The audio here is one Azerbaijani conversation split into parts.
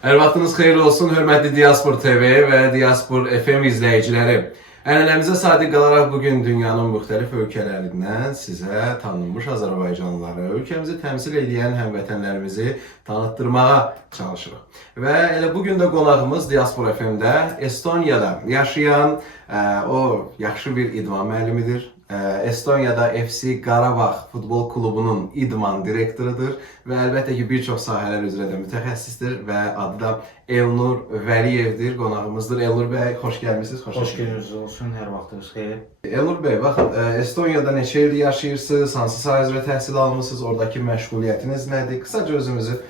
Hər vaxtınız xeyirli olsun, hörmətli Diaspor TV və Diaspor FM izləyiciləri. Ənənəmizə sadiq qalaraq bugün dünyanın müxtəlif ölkələrindən sizə tanınmış Azərbaycanlıları, ölkəmizi təmsil edən həmvətənlərimizi tanıtdırmağa çalışırıq. Və elə bugün də qonağımız Diaspor FM-də Estoniyada yaşayan o yaxşı bir idman müəllimidir. Estoniyada FC Qarabağ futbol klubunun idman direktorudur və əlbəttə ki, bir çox sahələr üzrə də mütəxəssisdir və adı da Elnur Vəliyevdir, qonağımızdır. Elnur bəy, xoş gəlmisiniz. Xoş gününüz olsun, hər vaxtınız xeyir. Elnur bəy, baxın, Estoniyada neçə ildir yaşayırsınız, hansı sahə üzrə təhsil almısınız, oradakı məşğuliyyətiniz nədir? Qısaca özümüzü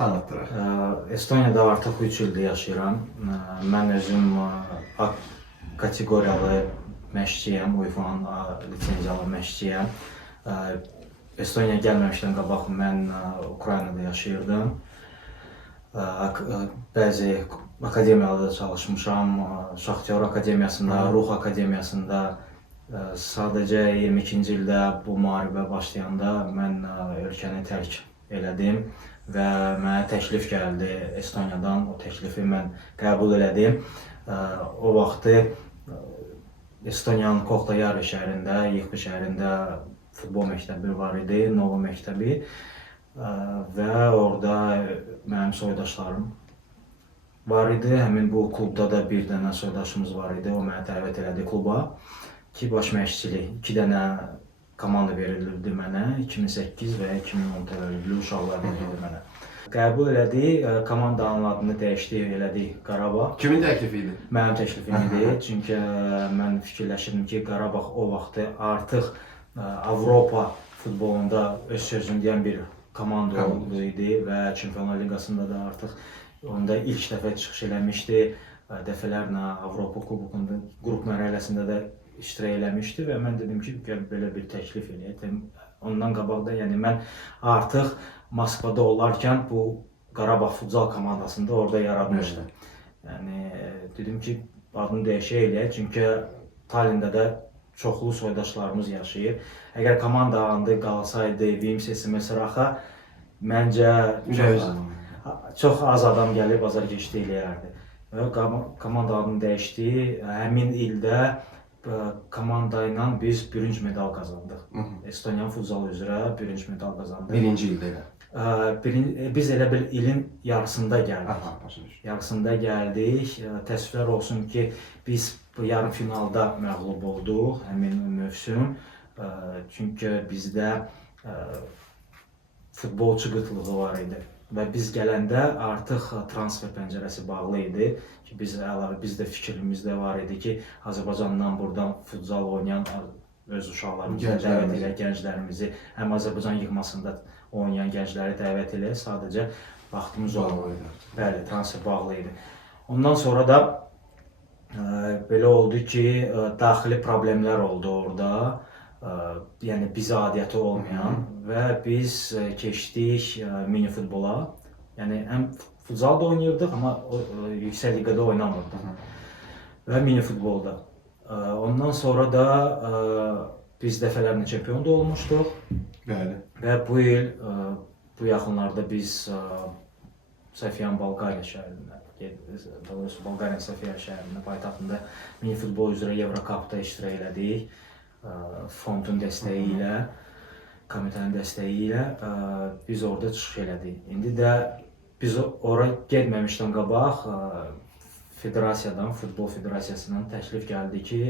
tanıtdıraq. Estoniyada artıq 3 ildir yaşayıram. Mən özüm A kateqoriyalı məşqçiyəm, UEFA-nın lisenziyalı məşqçiyəm. Estoniyaya gəlməmişdən qabaq mən Ukraynada yaşayırdım. Bəzi akademiyalarda da çalışmışam. Şaxtyor Akademiyasında, Ruh Akademiyasında. Sadəcə 22-ci ildə bu müharibə başlayanda mən ölkəni tərk elədim və mənə təklif gəldi Estoniyadan. O təklifi mən qəbul elədim. O vaxtı Estoniyanın Kohtla-Yarı şəhərində, Yekpi şəhərində futbol məktəbi var idi, Nova məktəbi və orada mənim soydaşlarım var idi. Həmin bu klubda da bir dənə soydaşımız var idi, o mənə dəvət elədi kluba ki, baş məşqçilik, 2 dənə komanda verilirdi mənə, 2008 və 2010 təvəllüdlü uşaqlar verilirdi mənə. Qəbul elədik, komandanın adını dəyişdik, elədik Qarabağ. Kimin təklifi idi? Mənim təklifim idi, çünki mən fikirləşirdim ki, Qarabağ o vaxtı artıq Avropa futbolunda öz sözünü deyən bir komanda oldu idi və Çempionlar Liqasında da artıq onda ilk dəfə çıxış eləmişdi. Dəfələrlə Avropa Kubokunda qrup mərhələsində də iştirak eləmişdi və mən dedim ki, belə bir təklif eləyək. Ondan qabaq da, yəni mən artıq Moskvada olarkən bu Qarabağ futsal komandasında orada yaratmışdım. Yəni dedim ki, adını dəyişək eləyək, çünki Tallində də çoxlu soydaşlarımız yaşayır. Əgər komanda adı qalsaydı, Vimses Mesraxa, məncə çox az adam gəlib azarkeşlik eləyərdi. Komanda adını dəyişdi. Həmin ildə komanda ilə biz bürünc medal qazandıq. Estoniyanın futsal üzrə bürünc medal qazandıq. Birinci ildə elə. Biz elə bir ilin yarısında gəldik. Yarısında gəldik. Təəssüflər olsun ki, biz bu yarım finalda məğlub olduq həmin mövsüm. Çünki bizdə futbolçu qıtlığı var idi. Və biz gələndə artıq transfer pəncərəsi bağlı idi ki, bizdə fikrimizdə var idi ki, Azərbaycandan buradan futsal oynayan öz uşaqlarımızı dəvət elə, gənclərimizi, həm Azərbaycan yığmasında oynayan gəncləri dəvət elə, sadəcə vaxtımız olmadı. Bəli, transfer bağlı idi. Ondan sonra da belə oldu ki, daxili problemlər oldu orada. Yəni bizə adiyyəti olmayan və biz keçdik mini futbola. Yəni həm futsal da oynayırdıq, amma yüksək liqada oynamırdıq və mini futbolda. Ondan sonra da biz dəfələrlə çempion da olmuşduq. Bəli. Və bu il, bu yaxınlarda biz Sofiyan Bolqariya şəhərində, doğrusu Bolqariyanın Sofiya şəhərində, paytaxtında mini futbol üzrə Evrokapda iştirak elədik. Fondun dəstəyi ilə, komitənin dəstəyi ilə biz orada çıxış elədik. İndi də biz ora getməmişdən qabaq federasiyadan, futbol federasiyasından təklif gəldi ki,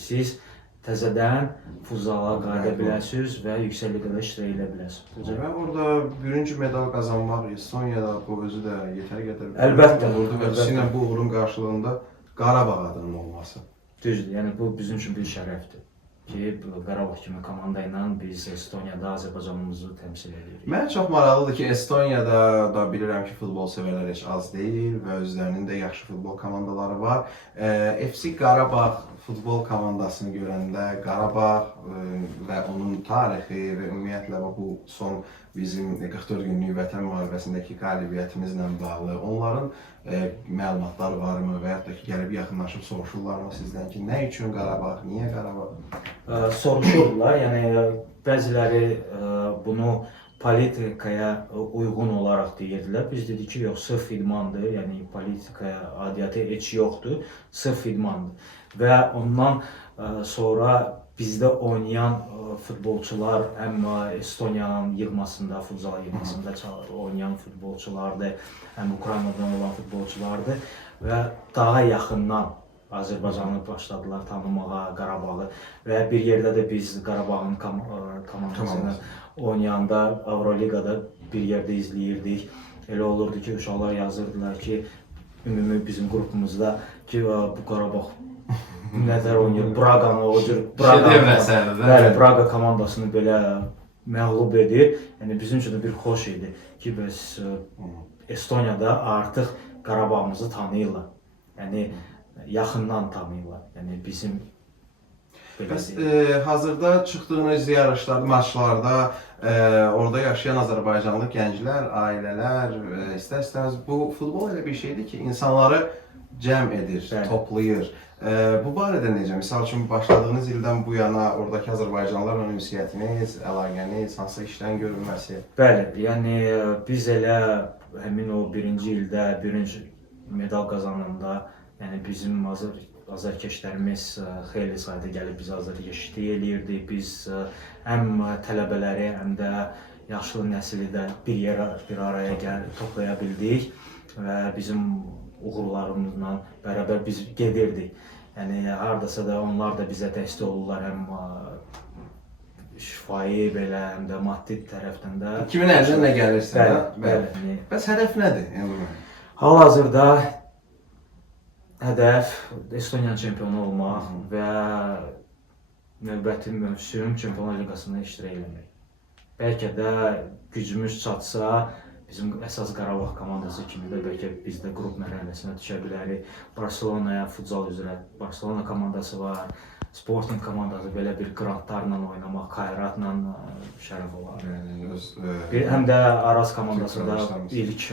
siz təzədən futsala qayıda biləsiniz və yüksək liqada iştirak edə biləsiniz. Və orada bürünc medal qazanmaq Estoniyada bu özü də yetər qədər. Əlbəttə. Və xüsusilə bu uğurun qarşılığında Qarabağ adının olması. Düzdür, yəni bu bizim üçün bir şərəfdir ki, Qarabağ kimi komanda ilə biz Estoniyada Azərbaycanımızı təmsil edirik. Mənə çox maraqlıdır ki, Estoniyada da bilirəm ki, futbol sevərlər heç az deyil və özlərinin də yaxşı futbol komandaları var. FC Qarabağ futbol komandasını görəndə Qarabağ və onun tarixi və ümumiyyətlə bu son bizim 44 günlük vətən müharibəsindəki qalibiyyətimizlə bağlı onların məlumatları varmı və yaxud da ki, gəlib yaxınlaşıb soruşurlarmı sizdən ki, nə üçün Qarabağ, niyə Qarabağ? Soruşurlar, yəni bəziləri bunu politikaya uyğun olaraq deyirdilər. Biz dedik ki, yox, sırf idmandır, yəni politikaya adiyyəti heç yoxdur, sırf idmandır. Və ondan sonra bizdə oynayan futbolçular həm Estoniyanın yığmasında, futsal yığmasında oynayan futbolçulardır, həm Ukraynadan olan futbolçulardır və daha yaxından Azərbaycanı başladılar tanımağa, Qarabağı və bir yerdə də biz Qarabağın komandasını oynayanda Avroliqada bir yerdə izləyirdik. Elə olurdu ki, uşaqlar yazırdılar ki, ümumi bizim qrupumuzda ki, bu Qarabağ nəzər oynayır, Braqanı o cür Braqa komandasını belə məğlub edir. Yəni bizim üçün də bir xoş idi ki, bəs Estoniyada artıq Qarabağımızı tanıyırlar. Yəni yaxından tanıyırlar. Yəni bizim Bəs hazırda çıxdığınız yarışlarda, maçlarda orada yaşayan Azərbaycanlı gənclər, ailələr istər-istəməz bu futbol elə bir şeydir ki, insanları cəm edir, toplayır. Bu barədə necə? Misal üçün başladığınız ildən bu yana oradakı Azərbaycanlılarla ünsiyyətiniz, əlaqəniz, hansı işlərin görülməsi? Bəli, yəni biz elə həmin o birinci ildə birinci medal qazananda, yəni bizim azərkeşlərimiz xeyli sayda gəlib biz azərkeşlik eləyirdik. Biz həm tələbələri, həm də yaşlı nəsli də bir araya toplaya bildik və bizim uğurlarımızla bərabər biz gedirdik. Yəni hardasa da onlar da bizə dəstək olurlar, həm şifahi belə, həm də maddi tərəfdən də. Kimin əlindən nə gəlirsə. Bəli. Bəs hədəf nədir? Hal-hazırda hədəf Estoniya çempionu olmaq və növbəti mövsüm Çempionlar Liqasında iştirak etmək. Bəlkə də gücümüz çatsa, bizim əsas Qarabağ komandası kimi də bəlkə biz də qrup mərhələsinə düşə bilərik. Barselonaya futsal üzrə Barselona komandası var, Sporting komandası belə bir qrantlarla oynamaq, Kayratla şərəf olar. Həm də Araz komandası da ilk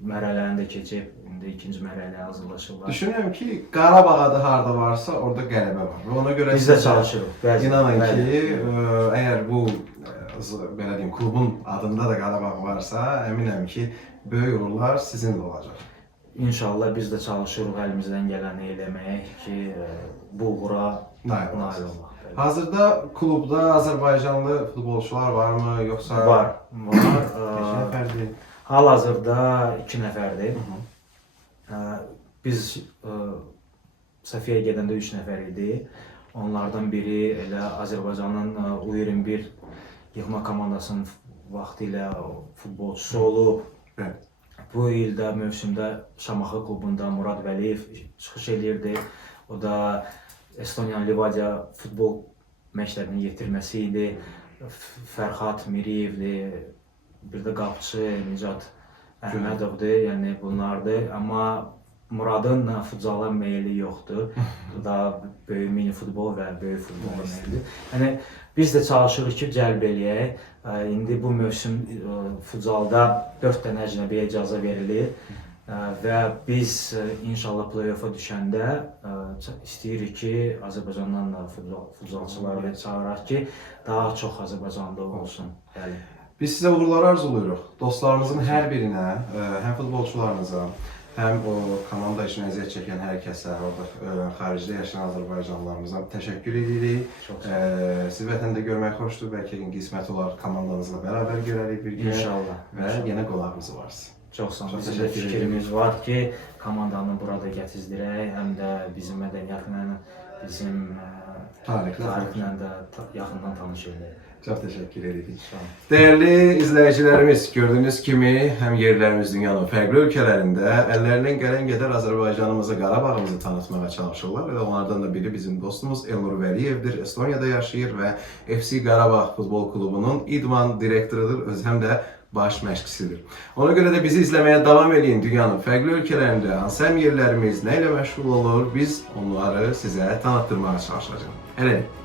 mərhələlərində keçib, indi ikinci mərhələyə hazırlaşırlar. Düşünürəm ki, Qarabağ adı harda varsa, orada qələbə var. Və ona görə biz də çalışırıq. İnanın ki, əgər bu belə deyim, klubun adında da Qarabağ varsa, əminəm ki, böyük uğurlar sizinlə olacaq. İnşallah biz də çalışırıq əlimizdən gələni eləmək ki, bu uğura nail olmaq. Hazırda klubda Azərbaycanlı futbolçular varmı, yoxsa? Var. Neçə nəfərdir? Hal-hazırda 2 nəfərdir. Biz Sofiyaya gedəndə 3 nəfər idi. Onlardan biri elə Azərbaycanın U21 yığma komandasının vaxtilə futbolçusu olub. Bu ildə mövsümdə Şamaxı klubunda Murad Vəliyev çıxış edirdi. O da Estoniyan Livadiya futbol məktəbini yetirməsi idi. Fərhad Miriyevdir, bir də qapıçı Nicat Əhmədovdur, yəni bunlardır. Amma Muradın futsala meyli yoxdur. Daha böyük mini futbol və böyük futbola meylidir. Yəni biz də çalışırıq ki, cəlb eləyək. İndi bu mövsüm futsalda 4 dənə əcnəbiyə icazə verilir və biz inşallah play-offa düşəndə istəyirik ki, Azərbaycandan da futsalçıları çağıraq ki, daha çox Azərbaycanda olsun. Biz sizə uğurlar arzuluyoruz. Dostlarımızın hər birinə, həm futbolçularınıza, həm o komanda üçün əziyyət çəkən hər kəsə, orada xaricdə yaşayan Azərbaycanlılarımıza təşəkkür edirik. Sizi vətəndə görmək xoşdur. Bəlkə qismət olar komandanızla bərabər görərik bir gün. İnşallah. Və yenə qolağımız varsın. Çox sağ olun. Bizim də fikrimiz var ki, komandanı burada gətizdirək, həm də bizim mədəniyyətlə, bizim tarixlə də yaxından tanış edək. Çox təşəkkür edirik. Dəyərli izləyicilərimiz, gördüyünüz kimi həm yerlərimiz dünyanın fərqli ölkələrində əllərindən gələn qədər Azərbaycanımızı, Qarabağımızı tanıtmağa çalışırlar. Və onlardan da biri bizim dostumuz Elnur Vəliyevdir. Estoniyada yaşayır və FC Qarabağ futbol klubunun idman direktorudur, özü həm də baş məşqçisidir. Ona görə də bizi izləməyə davam edin. Dünyanın fərqli ölkələrində hansı yerlərimiz nə ilə məşğul olur, biz onları sizə tanıtdırmağa çalışacağıq. Hələlik.